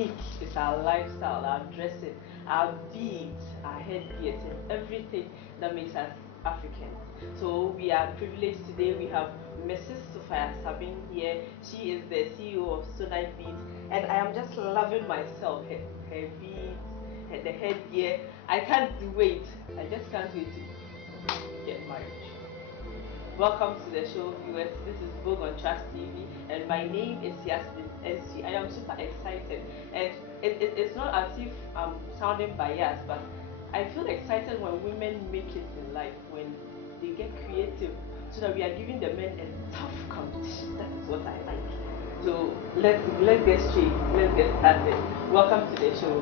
unique. It's our lifestyle, our dressing, our beads, our headgears, and everything that makes us African. So we are privileged today. We have Mrs. Sophia Sabin here. She is the CEO of Sonike Beads, and I am just loving myself. Her beads, the headgear. I can't wait. I just can't wait to get married. Welcome to the show, viewers. This is Vogue on Trust TV, and my name is Yasmin. I am super excited, and it's not as if I'm sounding biased, but I feel excited when women make it in life, when they get creative, so that we are giving the men a tough competition. That is what I like. So let's get straight. Let's get started. Welcome to the show.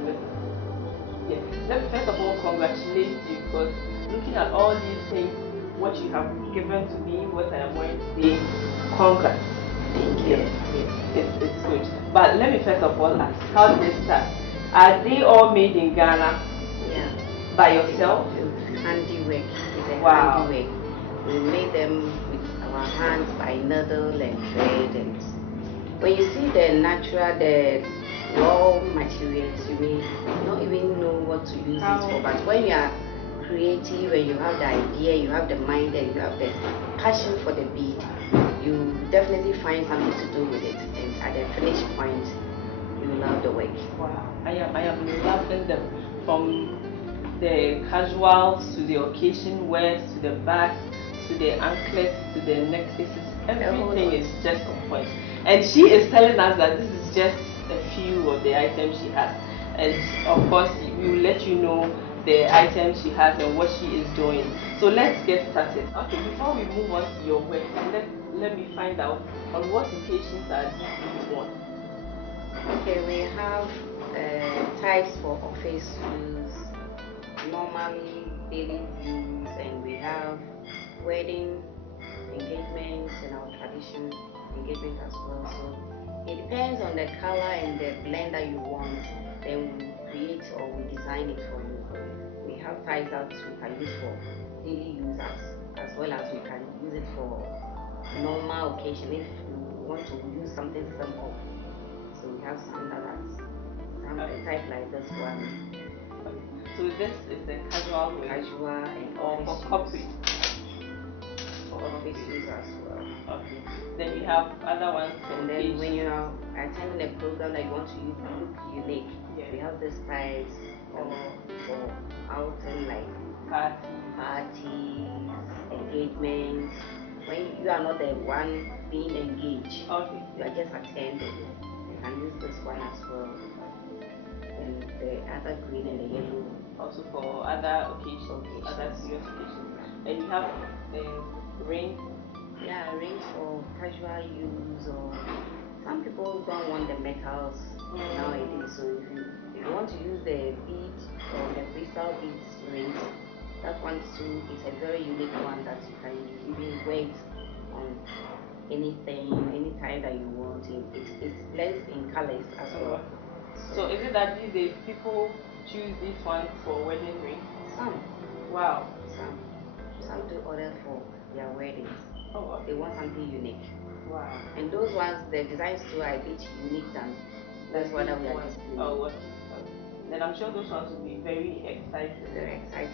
Yeah. Let me first of all congratulate you, because looking at all these things, what you have given to me, what I am wearing today, congrats. Thank you. It's good. But let me first of all ask, how did it start? Are they all made in Ghana? Yeah. By yourself? It's handiwork. It's a wow. handiwork. We made them with our hands by needle and thread. And when you see the natural, the raw materials, you may not even know what to use it for. But when you are creative and you have the idea, you have the mind, and you have the passion for the bead, you definitely find something to do with it, and at the finished point you love the work. Wow, I am loving them, from the casuals to the occasion wears, to the bags, to the anklets, to the necklaces. Everything is just on point. And she is telling us that this is just a few of the items she has, and of course we will let you know the items she has and what she is doing. So let's get started. Okay, before we move on to your work, let me find out on what occasions are these worn. Okay, we have types for office use, normally daily use, and we have wedding, engagements, and our tradition engagement as well. So it depends on the color and the blend that you want, then we create or we design it for you. We have ties that we can use for daily use as well as we can use it for normal occasion if you want to use something simple. So we have some that has type like this one. So this is the casual way. Casual and or office for corporate. For office use as well. Okay. Then you have other ones. And then when you are attending a program that you want to look unique, we have this ties for outing like parties, engagements. When you are not the one being engaged, you are just attending. You can use this one as well. And the other green and the yellow. Also for other occasions, other serious occasions. And you have rings. Yeah, rings for casual use, or some people don't want the metals nowadays. So if you want to use the bead or the crystal beads rings, that one too is a very unique one that you can even wear it on anything, anytime that you want. It blends in colors as well. So is it that these days people choose this one for wedding rings? Some. Wow. Some do order for their weddings. Oh, they want something unique. Wow. And those ones, the designs too are a bit unique than that's what we are displaying. Oh, okay. Then I'm sure those ones will be very exciting. Very exciting.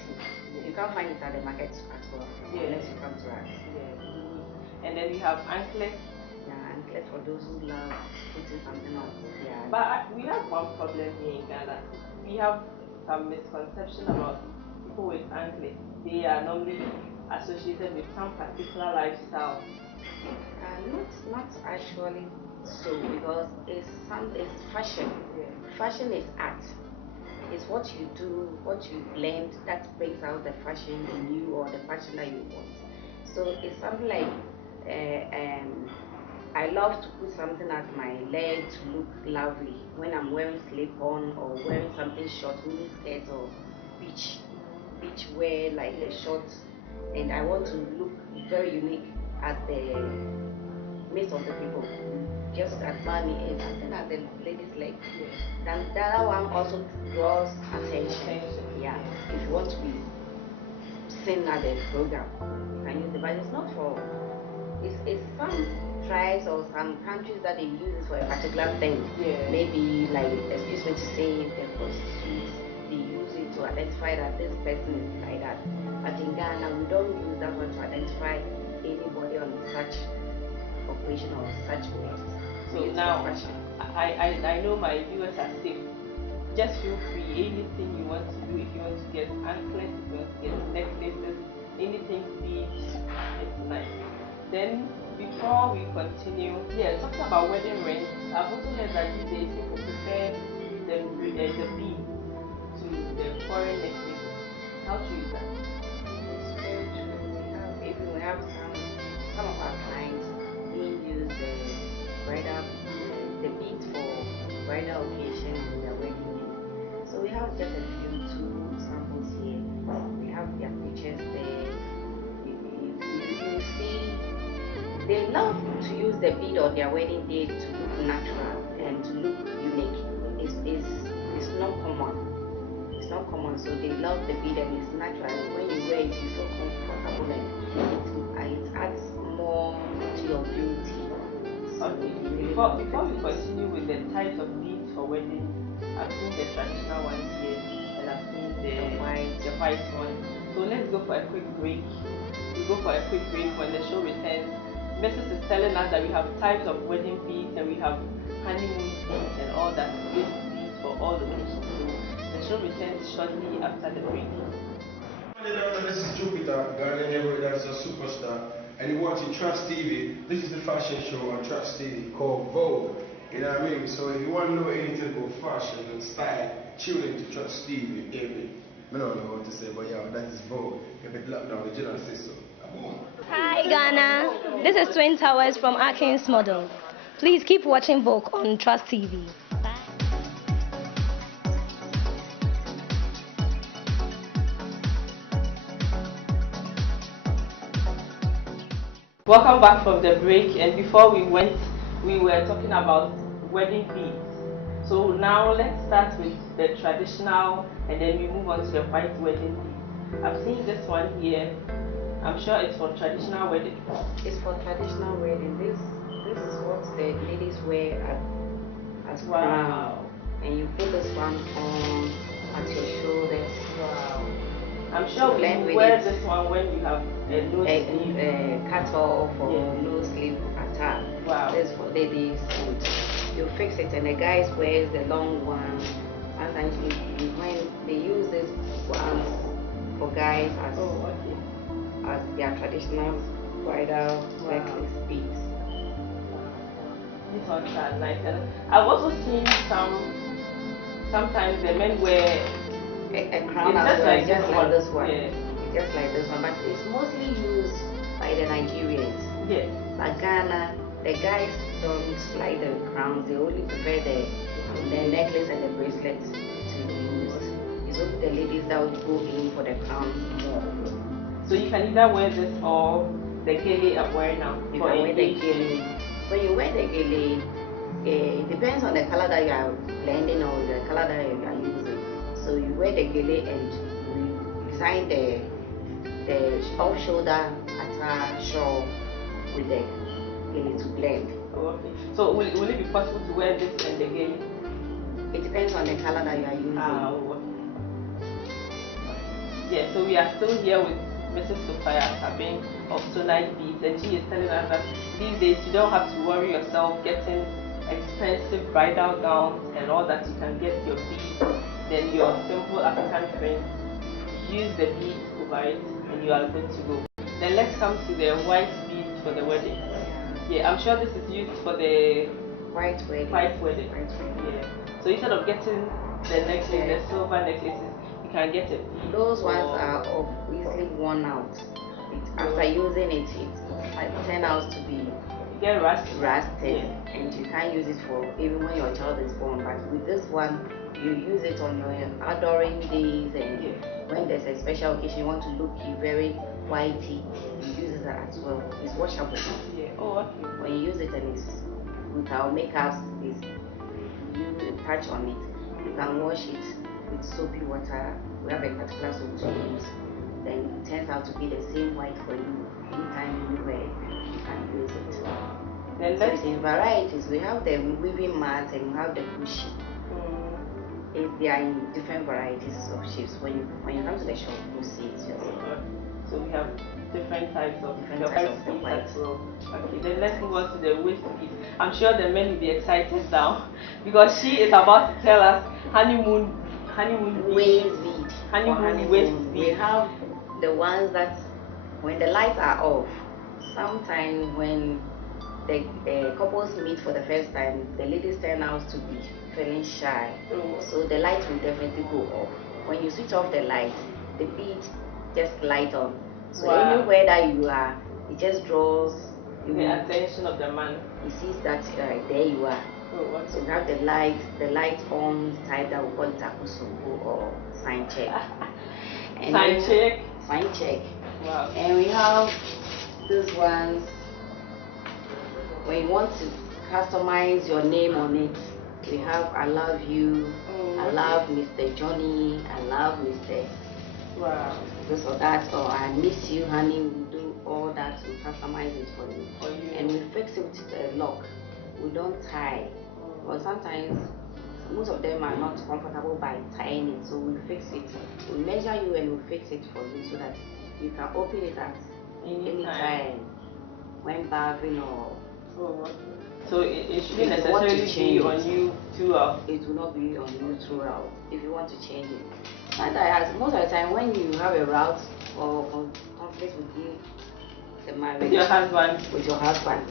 You can't find it at the market as well, unless you come to us. Yeah. And then we have anklets. Yeah, anklets for those who love putting something on. Yeah. But we have one problem here in Ghana. We have some misconception about people with anklets. They are normally associated with some particular lifestyle. Not actually so, because it's fashion. Fashion is art. It's what you do, what you blend that brings out the fashion in you, or the fashion that you want. So it's something like I love to put something at my leg to look lovely when I'm wearing slip-on or wearing something short, mini skirt or beach wear like the shorts, and I want to look very unique at the midst of the people. Just admire me and something at the lady's leg. Then the other one also draws attention. Yeah, if you want to be seen at the program, you can use it, but it's not for. It's some tribes or some countries that they use it for a particular thing. Yeah. Maybe like, excuse me to say, the prostitutes, they use it to identify that this person is like that. But in Ghana, we don't use that one to identify anybody on such operation or such ways. So now, I know my viewers are safe. Just feel free. Anything you want to do, if you want to get anklets, if you want to get necklaces, anything beads, it's nice. Then before we continue, yeah, talking about wedding rings, I've also heard that these days people prefer the bead to the foreign necklaces. How true is that? It's very true. We have some of our clients, they use the bridal the beads for bridal occasion and their wedding day. So we have just a few two samples here. We have their pictures there. You see, they love to use the bead on their wedding day to look natural and to look unique. It's not common. It's not common, so they love the bead and it's natural. And when you wear it, you feel comfortable and it adds more to your beauty. Okay. Before we continue with the types of beads for weddings, I've seen the traditional ones here and I've seen the white one. So let's go for a quick break. We go for a quick break. When the show returns, Mrs. is telling us that we have types of wedding beads and we have honeymoon beads and all that. This beads for all occasions. So the show returns shortly after the break. This is Jupiter, Ghanaian neighborhood that's a superstar, and you're watching Trust TV. This is the fashion show on Trust TV called Vogue. You know what I mean? So if you want to know anything about fashion and style, tune into Trust TV. I don't know what to say, but yeah, that is Vogue. If it locked down, the general says so. Hi Ghana, this is Twin Towers from Atkins Models. Please keep watching Vogue on Trust TV. Welcome back from the break, and before we went, we were talking about wedding beads. So now let's start with the traditional and then we move on to the white wedding beads. I've seen this one here. I'm sure it's for traditional wedding. It's for traditional wedding. This is what the ladies wear as crown. And you put this one on at your shoulders. Wow. I'm sure we wear this one when you have a no sleeve. Cut off or no sleeve attack. Wow. This for ladies. You fix it and the guys wears the long one. Sometimes when they use this ones for guys as their traditional bridal necklace beads. These ones are nice. And I've also seen sometimes the men wear a crown as well, just like this one. Yeah. Just like this one, but it's mostly used by the Nigerians. Yes. But Ghana, the guys don't like the crowns, they only prefer the necklace and the bracelets to use. It's only the ladies that will go in for the crowns more. So you can either wear this or the gele I'm wearing now. You can wear the gele. When you wear the gele, it depends on the color that you are blending or the color that you are using. So you wear the gele and you design the off-shoulder attire shawl with the gele to blend. Oh, okay. So will it be possible to wear this and the gele? It depends on the color that you are using. Okay. Yeah, so we are still here with Mrs. Sophia Sabin of Sonike Beads, and she is telling us that these days you don't have to worry yourself getting expensive bridal gowns and all that. You can get your beads, then your simple African print, use the beads over it, and you are good to go. Then let's come to the white beads for the wedding. Yeah, I'm sure this is used for the white wedding. Yeah. So instead of getting the necklace, the silver necklaces, you can get it. Those ones are easily worn out. After using it, it turns out to be rusted, and you can't use it for even when your child is born. But with this one, you use it on your adoring days, and when there's a special occasion you want to look very whitey, you use it as well. It's washable. Yeah. Oh, okay. When you use it and it's with our makeups, you touch on it. You can wash it with soapy water. We have a particular soap to use. Then it turns out to be the same white for you. Anytime you wear it, you can use it. Then So let's. in varieties, we have the weaving mat and we have the bushy. They are in different varieties of shapes. When you come to the shop, you'll see it yourself. So we have different types of Different the types white of the piece white. as well. Okay, then let's move on to the waist piece. I'm sure the men will be excited now because she is about to tell us honeymoon Waist bead. honeymoon waist bead. We have the ones that when the lights are off, sometimes when the couples meet for the first time, the ladies turn out to be feeling shy. So the light will definitely go off. When you switch off the light, the bead just light on. So anywhere that you are, it just draws the attention of the man. He sees that there you are. So you have the light on type that we call it akusubu or sign check. Sign check. Wow. And we have these ones when you want to customize your name on it. We have I love you, I love Mr. Johnny, I love Mr. Wow. This or that, or I miss you, honey. We do all that. We customize it for you. And we fix it with a lock. We don't tie. But sometimes most of them are not comfortable by tying it, so we fix it. We measure you and we fix it for you so that you can open it at any time when bathing or. So it shouldn't necessarily be on you throughout. It will not be on you throughout if you want to change it. And most of the time when you have a route or conflict within the marriage with your husband,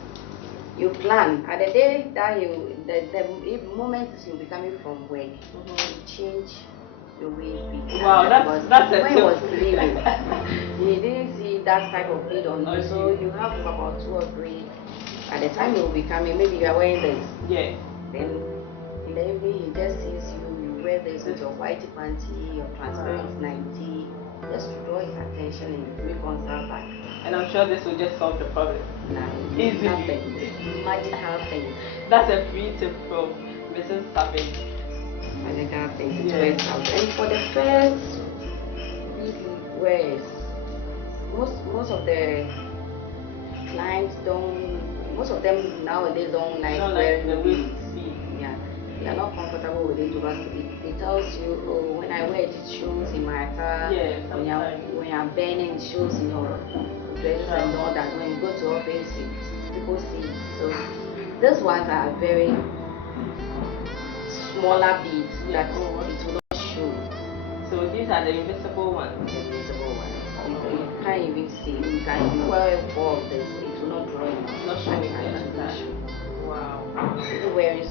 you plan at the day that the moment you'll be coming from work, you change the way we plan. Wow, that's a when was leaving, he didn't see that type of bead on you, so you have about 2 or 3. At the time you'll be coming, maybe you are wearing this. Yeah. Then in the evening he just sees you wear this with your white panty, your transparent nightie, just to draw his attention and reconcile back. And I'm sure this will just solve the problem. Easily. Magical thing. That's a free tip from Mrs. Sabin. Magical thing. Yes. And for the first wears, most of the clients most of them nowadays don't like wearing the waist bead. Yeah, they are not comfortable with it because it tells you, oh, when I wear it, it shows in my car. Yeah, when you're burning, it shows in your dresses and all that. When you go to office, people see it. So these ones are very smaller beads that it will not show. So these are the invisible ones. The invisible ones. You can't even see. You can wear 4 of this. It will not draw in. Not showing that. Wow. People wearing the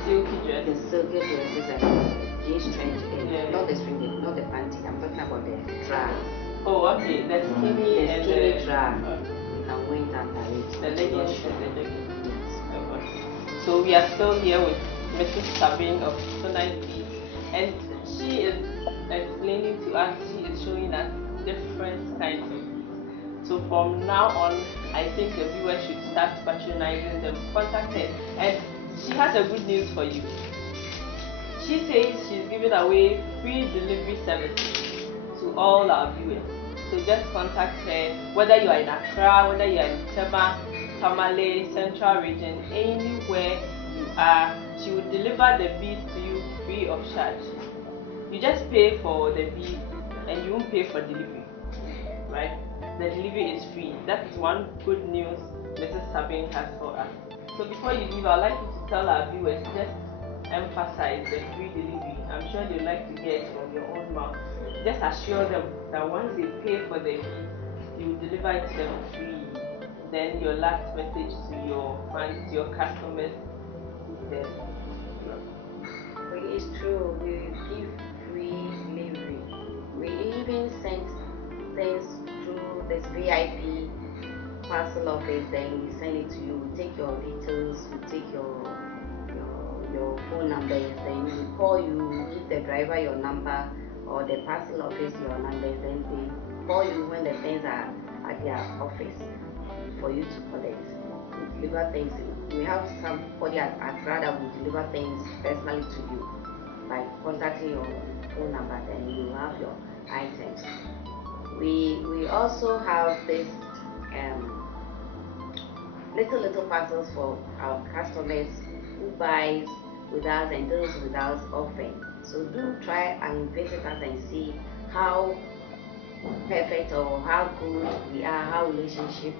silky dress. The silky dresses and jeans trench. Not the string, not the panty. I'm talking about the drag. Oh, okay. The skinny and the drag. You can wear it under it. The leggings and the leggings. Yes. So we are still here with Mrs. Sabin of Sonike, and she is explaining to us, she is showing us different kinds of beads. So from now on, I think the viewers should start patronizing them, contact her. And she has a good news for you. She says she's giving away free delivery services to all our viewers. So just contact her, whether you are in Accra, whether you are in Tema, Tamale, Central Region, anywhere you are, she will deliver the beads to you free of charge. You just pay for the bead and you won't pay for delivery, right? The delivery is free. That is one good news Mrs. Sabin has for us. So before you leave, I'd like you to tell our viewers, just emphasize the free delivery. I'm sure they'd like to hear it from your own mouth. Just assure them that once they pay for the bead, you will deliver it to them free. Then your last message to your fans, to your customers, is there. It's true, we give free delivery. We even send things through this VIP parcel office, then we send it to you. We take your details, we take your phone numbers, then we call you, give the driver your number or the parcel office your numbers, then they call you when the things are at their office for you to collect. We deliver things. We have somebody at Accra that will deliver things personally to you by contacting your phone number, then you have your items. We also have this little parcels for our customers who buys with us and those without offering. So do try and visit us and see how perfect or how good we are, how relationship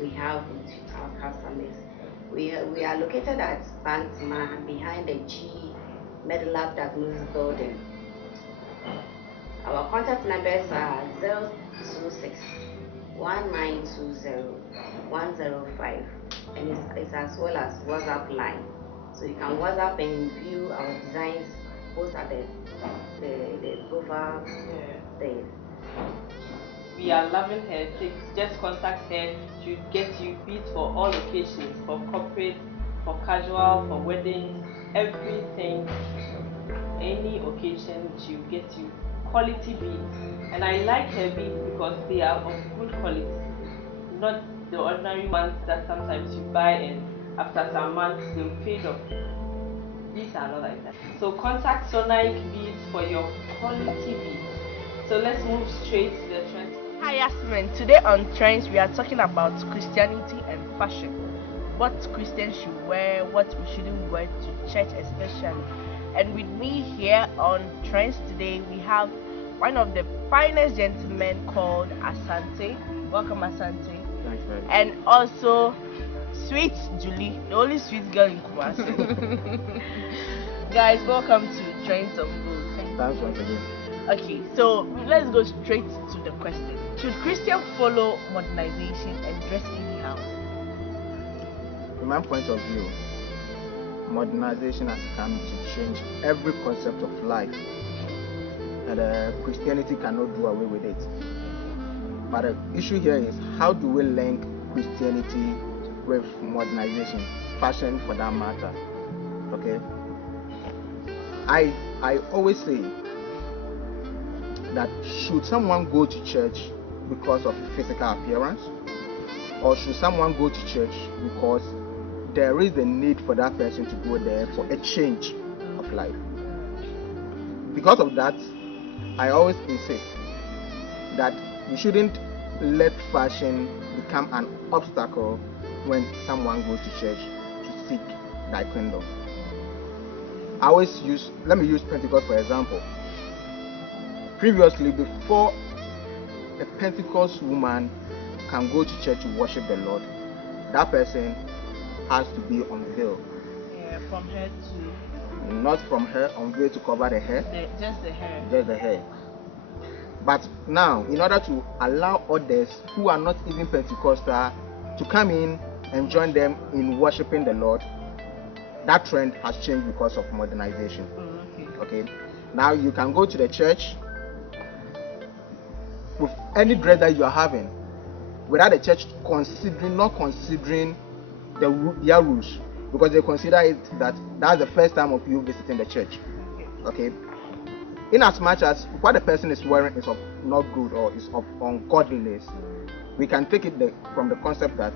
we have with our customers. We are located at Bantma behind the G Medlab Diagnosis Building. Our contact numbers are 026 1920 105, and it's as well as WhatsApp line. So you can WhatsApp and view our designs post at the profile there. We are loving her. Just contact her to get you beads for all occasions, for corporate, for casual, for weddings, everything. Any occasion, she'll get you quality beads. And I like her beads because they are of good quality, not the ordinary ones that sometimes you buy and after some months they'll fade off. These are not like that. So contact Sonike beads for your quality beads. So let's move straight to the trends. Hi Yasmin, today on Trends we are talking about Christianity and fashion. What Christians should wear, what we shouldn't wear to church especially. And with me here on Trends today we have one of the finest gentlemen called Asante. Welcome Asante. Thanks, man. And also sweet Julie, the only sweet girl in Kumasi. Guys, welcome to Trends on Vogue. Thanks once again. Okay, so let's go straight to the question. Should Christians follow modernization and dress anyhow? From my point of view, modernization has come to change every concept of life, and Christianity cannot do away with it. But the issue here is, how do we link Christianity with modernization, fashion for that matter? Okay, I always say that should someone go to church because of physical appearance, or should someone go to church because there is a need for that person to go there for a change of life? Because of that, I always insist that we shouldn't let fashion become an obstacle when someone goes to church to seek thy kingdom. Let me use Pentecost for example. Previously, before a Pentecost woman can go to church to worship the Lord, that person has to be unveiled. Yeah, from head to... Not from hair, unveiled to cover the hair. Just the hair. Just the hair. But now, in order to allow others who are not even Pentecostal to come in and join them in worshiping the Lord, that trend has changed because of modernization. Okay. Now you can go to the church with any dress that you are having, without the church not considering their rules, because they consider it that that's the first time of you visiting the church. Okay. In as much as what the person is wearing is of not good or is of ungodliness, we can take it from the concept that,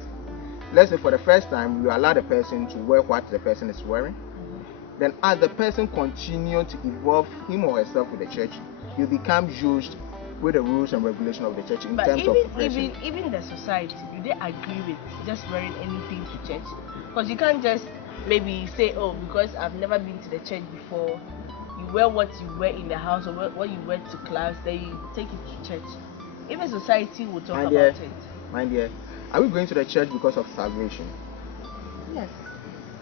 let's say for the first time you allow the person to wear what the person is wearing. Then as the person continues to evolve him or herself with the church, you become used with the rules and regulations of the church in terms of fashion. Even the society, do they agree with just wearing anything to church? Because you can't just maybe say, oh, because I've never been to the church before, you wear what you wear in the house or what you wear to class, then you take it to church. Even society will talk about it. My dear, are we going to the church because of salvation? Yes.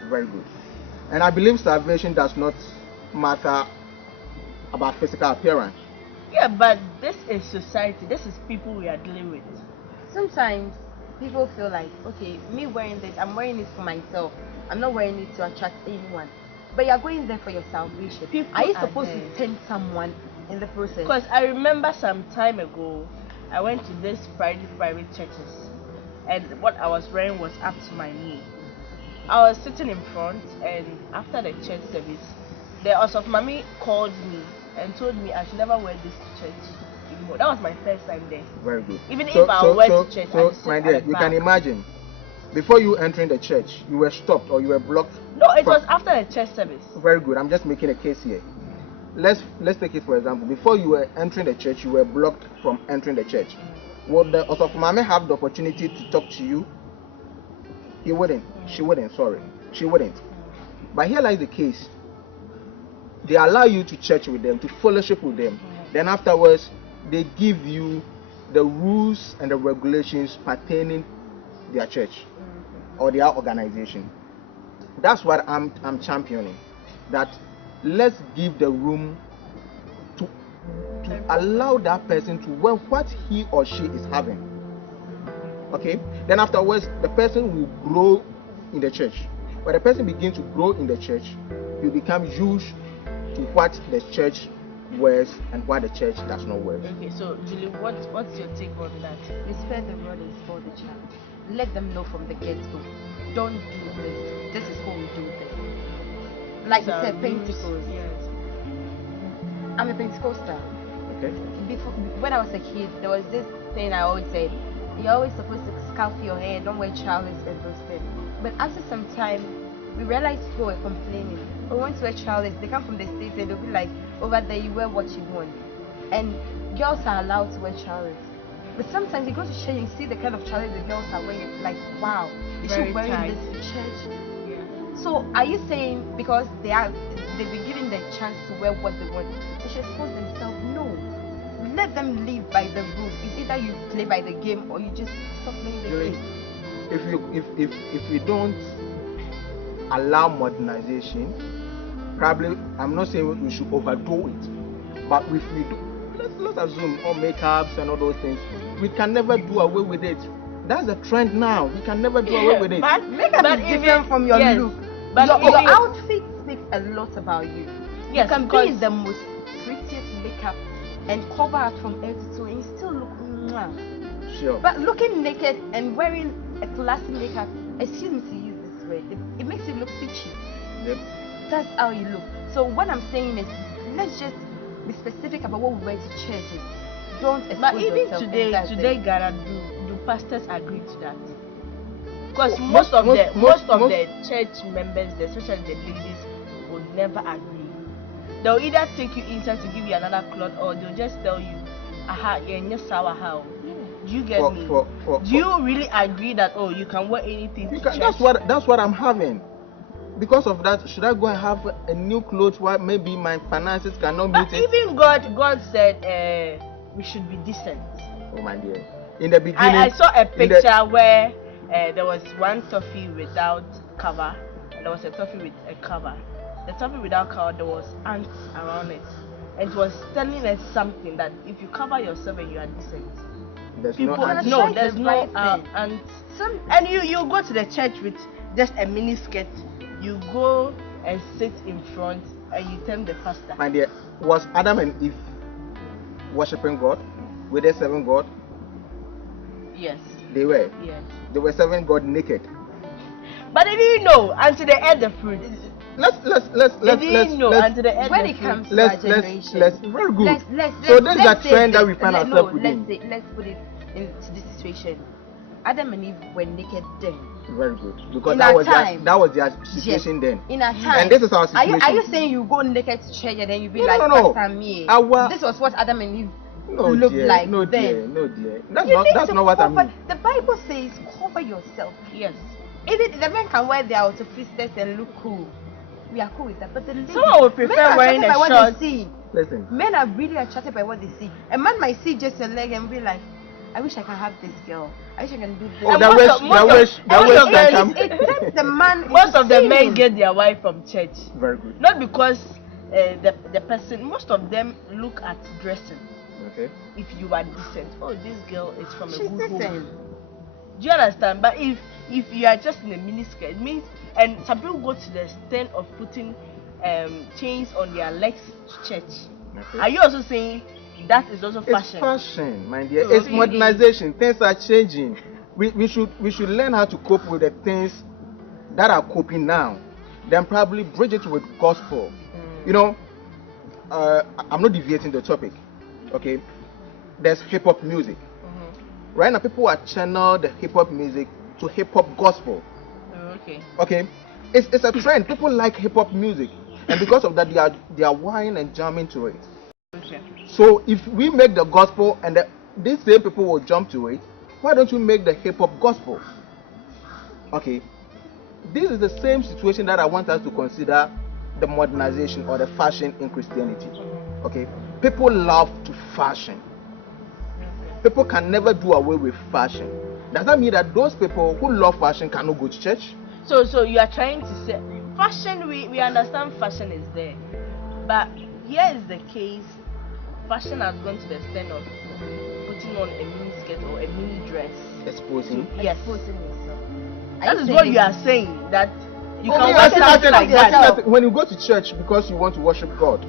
Very good. And I believe salvation does not matter about physical appearance. Yeah, but this is society. This is people we are dealing with. Sometimes people feel like, okay, me wearing this, I'm wearing it for myself. I'm not wearing it to attract anyone. But you're going there for your salvation. People are you are supposed there to tempt someone in the process? Because I remember some time ago, I went to this private churches, and what I was wearing was up to my knee. I was sitting in front, and after the church service, the Osop Mami called me and told me I should never wear this to church anymore. That was my first time there. Very good. Even if I went to church, I sit my at dear, the you back. can imagine, before you entering the church, you were stopped or you were blocked. No, it was after the church service. Very good. I'm just making a case here. let's take it for example. Before you were entering the church, you were blocked from entering the church. Would the Osofumame have the opportunity to talk to you? He wouldn't. She wouldn't. Sorry, she wouldn't. But here lies the case. They allow you to church with them, to fellowship with them. Then afterwards, they give you the rules and the regulations pertaining their church or their organization. That's what I'm championing. That let's give the room to allow that person to wear what he or she is having. Okay? Then afterwards, the person will grow in the church. When the person begins to grow in the church, you become used to what the church wears and what the church does not wear. Okay, so Julie, what's your take on that? We spare the rod and spoil the child. Let them know from the get-go. Don't do this. This is how we do this. Like you said, Pentecost. Yes. I'm a Pentecostal. Okay? Before, when I was a kid, there was this thing I always said. You're always supposed to scarf your hair, don't wear chalice and those things. But after some time, we realized people were complaining. We want to wear chalice. They come from the States and they'll be like, over there you wear what you want. And girls are allowed to wear chalice. But sometimes you go to church and you see the kind of chalice the girls are wearing. It's like, wow, is she wearing tight. this to church? Yeah. So are you saying because they've been given the chance to wear what they want, they should expose themselves? No. Let them live by the rules. It's either you play by the game or you just stop playing the Julie, game. if we don't allow modernization, probably I'm not saying we should overdo it, but if we do, let's assume all makeups and all those things, we can never do away with it. That's a trend now. We can never do away with it. But makeup is different from your look. But your outfit speaks a lot about you. Yes, you can be in the most prettiest makeup and cover up from head to toe and you still look mwah. Sure. But looking naked and wearing a classy makeup, excuse me to use this word, it makes you look bitchy. Yep. That's how you look. So what I'm saying is, let's just be specific about what we wear to churches. Don't expose But even yourself, and that's today, it. Ghana, do pastors agree to that? Because most of the church members, especially the ladies, would never agree. They'll either take you inside to give you another cloth, or they'll just tell you, "Aha, you're in your sour how." Do you get me? Do you really agree that you can wear anything to church? That's what I'm having. Because of that, should I go and have a new clothes while maybe my finances cannot meet it? Even God said we should be decent. Oh my dear. In the beginning, I saw a picture where there was one toffee without cover, and there was a toffee with a cover. The toffee without cover, there was ants around it, and it was telling us something that if you cover yourself and you are decent, there's people no there's no ants. And you go to the church with just a mini skirt, you go and sit in front and you tell the pastor. My dear, was Adam and Eve worshipping God? Were they serving God? Yes. They were. Yes. They were serving God naked. But they didn't know until they ate the fruit. Let's They didn't know until they ate when the it fruit. comes to our generation, very good. Let's So this is a say trend that this. we find ourselves within. Let's put it into this situation. Adam and Eve were naked then. Very good. Because In that our was time, that was their situation then. In our time. And this is our situation. Are you saying you go naked to church and then you be No, like, no. Pastor me? Our- This was what Adam and Eve No looked dear, like no then. dear, no dear. That's You not need that's to not what I cover- mean. The Bible says cover yourself. Yes. Even the men can wear their outer fisters and look cool. We are cool with that. But the ladies, Someone would prefer men are wearing attracted by a what short. they see. Listen. Men are really attracted by what they see. A man might see just a leg and be like, I wish I can have this girl. I wish I can do this. Oh, And that most wish of- that most wish of- that most wish of can them- come. It turns the man. Most of the men sinning. get their wife from church. Very good. Not because the person. Most of them look at dressing. Okay. If you are decent, this girl is from a She's good home. decent. Do you understand? But if you are just in a miniskirt, it means, and some people go to the extent of putting chains on their legs to church. Okay. Are you also saying that is also fashion? It's fashion, my dear. So It's really- modernization. Things are changing. We should learn how to cope with the things that are coping now. Then probably bridge it with gospel. You know, I'm not deviating the topic. Okay, there's hip hop music. Right now, people are channel the hip hop music to hip hop gospel. Okay. Okay, it's a trend. People like hip hop music. and because of that, they are wine and jamming to it. Okay. So if we make the gospel and these same people will jump to it, why don't you make the hip hop gospel? Okay, this is the same situation that I want us to consider the modernization or the fashion in Christianity. Okay, people love to fashion. People can never do away with fashion. Does that mean that those people who love fashion cannot go to church? So you are trying to say fashion, we understand fashion is there, but here is the case, fashion has gone to the extent of putting on a mini skirt or a mini dress. Exposing. Yes. Exposing yourself. That is what you are saying, that you can I wear think something like that. when you go to church because you want to worship God,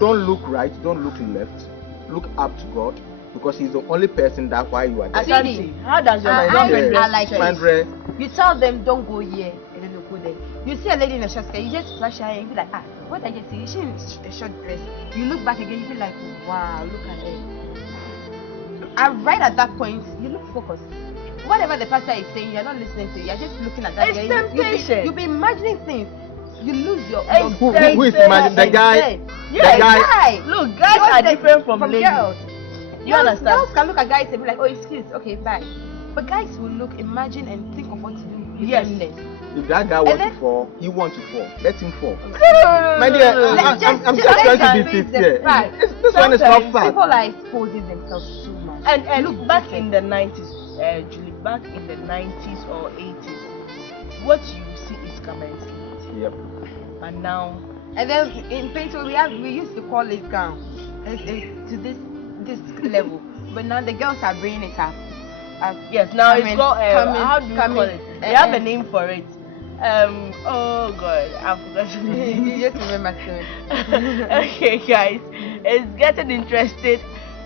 don't look right, don't look left, look up to God, because He's the only person that why you are there. Asante, how does your girlfriend I like dress? it. You tell them don't go here and then you go there. You see a lady in a short skirt, you just flash her and you be like, what I just see? Is she in a short dress? You look back again, you be like, wow, look at her. And right at that point, you look focused. Whatever the pastor is saying, you're not listening to it. You're just looking at that. It's temptation. You'll be imagining things. You lose your. Who is imagining the guy? Yes, the guy. Look, guys are different from ladies. girls. You understand? Girls can look at guys and be like, oh, excuse, okay, bye. But guys will look, imagine, and think of what to do. Yes. If that guy wants to fall, he wants to fall. Let him fall. No, My dear, Let's I'm just trying to be face fit here. the fact. This one is not People fact. are exposing themselves too much. And Look back different. in the 90s, Julie, back in the 90s or 80s, what you see is comments. Yep. But now, And then in painting we used to call it gown to this level, but now the girls are bringing it up. yes, now it's Coming, called, coming, how do you coming, call it? They have a name for it. Oh god, I forgot the name. You just remember soon. Okay, guys, it's getting interesting.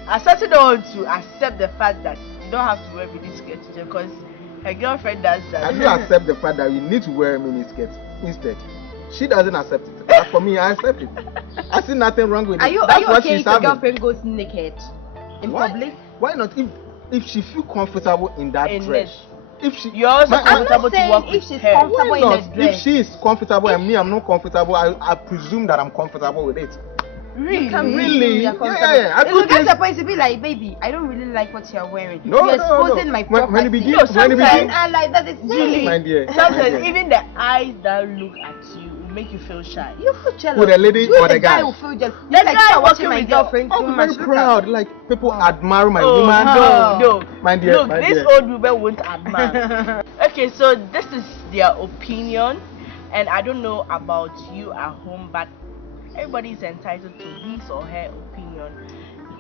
I started on to accept the fact that you don't have to wear mini skirt because her girlfriend does that. I do accept the fact that you need to wear a mini skirt instead. She doesn't accept it. But for me, I accept it. I see nothing wrong with it. Are you That's what okay she's if your having. girlfriend goes naked in Why? public? Why not? If she feel comfortable in that In dress. If she, You're also My- I'm comfortable not to saying walk if with she's her. comfortable why in a not? dress. If she is comfortable and me, I'm not comfortable, I presume that I'm comfortable with it. Really? You can Really? you're Yeah, comfortable. yeah, I It will do get this- to a point to be like, baby, I don't really like what you're wearing. No, You're no, exposing no. my When property. you begin, No, when you sometimes- begin, And I like that. It's silly. my dear, my Sometimes dear. even the eyes that look at you will make you feel shy. You feel jealous. Who, the lady You, or the guy? will feel just. The It's like guy you're walking watching my with your- girlfriend too I'm much. very Look proud. at- Like people admire my Oh woman. no, My dear, look, my this dear. old woman won't admire. Okay, so this is their opinion, and I don't know about you at home, but everybody is entitled to his or her opinion.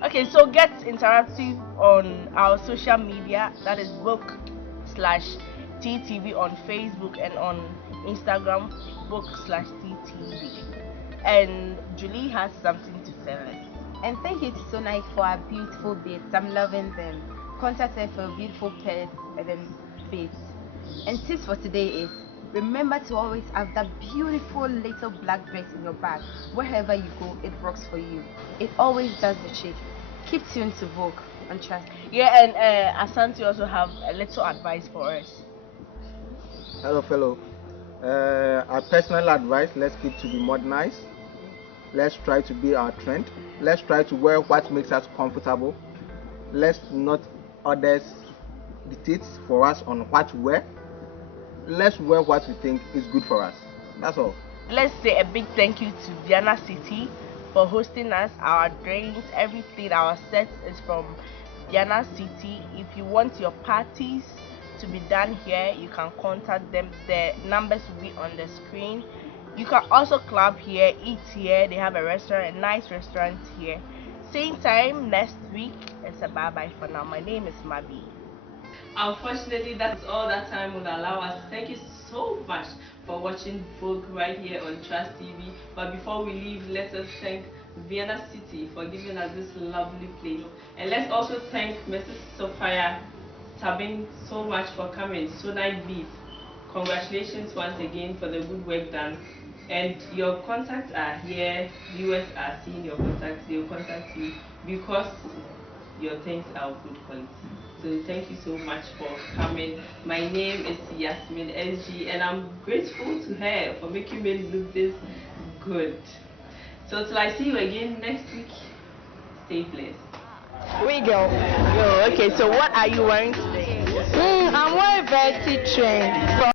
Okay, so get interactive on our social media. That is Vogue/TTV on Facebook and on Instagram Vogue/TTV. And Julie has something to tell us. And thank you to Sonike for our beautiful beats. I'm loving them. Contact her for a beautiful pairs and then beats. And tips for today is remember to always have that beautiful little black dress in your bag. Wherever you go, it works for you. It always does the trick. Keep tuned to Vogue and trust. Yeah, and Asante also have a little advice for us. Hello, fellow. Our personal advice: let's keep to be modernized. Let's try to be our trend. Let's try to wear what makes us comfortable. Let's not others dictate for us on what to wear. Let's wear what we think is good for us. That's all. Let's say a big thank you to Vienna City for hosting us. Our drinks, everything, our set is from Vienna City. If you want your parties to be done here, you can contact them. The numbers will be on the screen. You can also club here, eat here. They have a restaurant, a nice restaurant here. Same time next week. It's a bye-bye for now. My name is MABBY. Unfortunately, that's all that time will allow us. Thank you so much for watching Vogue right here on Trust TV. But before we leave, let us thank Vienna City for giving us this lovely place. And let's also thank Mrs. Sophia Tabing so much for coming. So nice beat. Congratulations once again for the good work done. And your contacts are here. Viewers are seeing your contacts. They will contact you because your things are of good quality. So thank you so much for coming. My name is Yasmin SG, and I'm grateful to her for making me look this Good. So till I see you again next week, stay blessed. We go. Oh, okay, so what are you wearing today? I'm wearing Betty trend.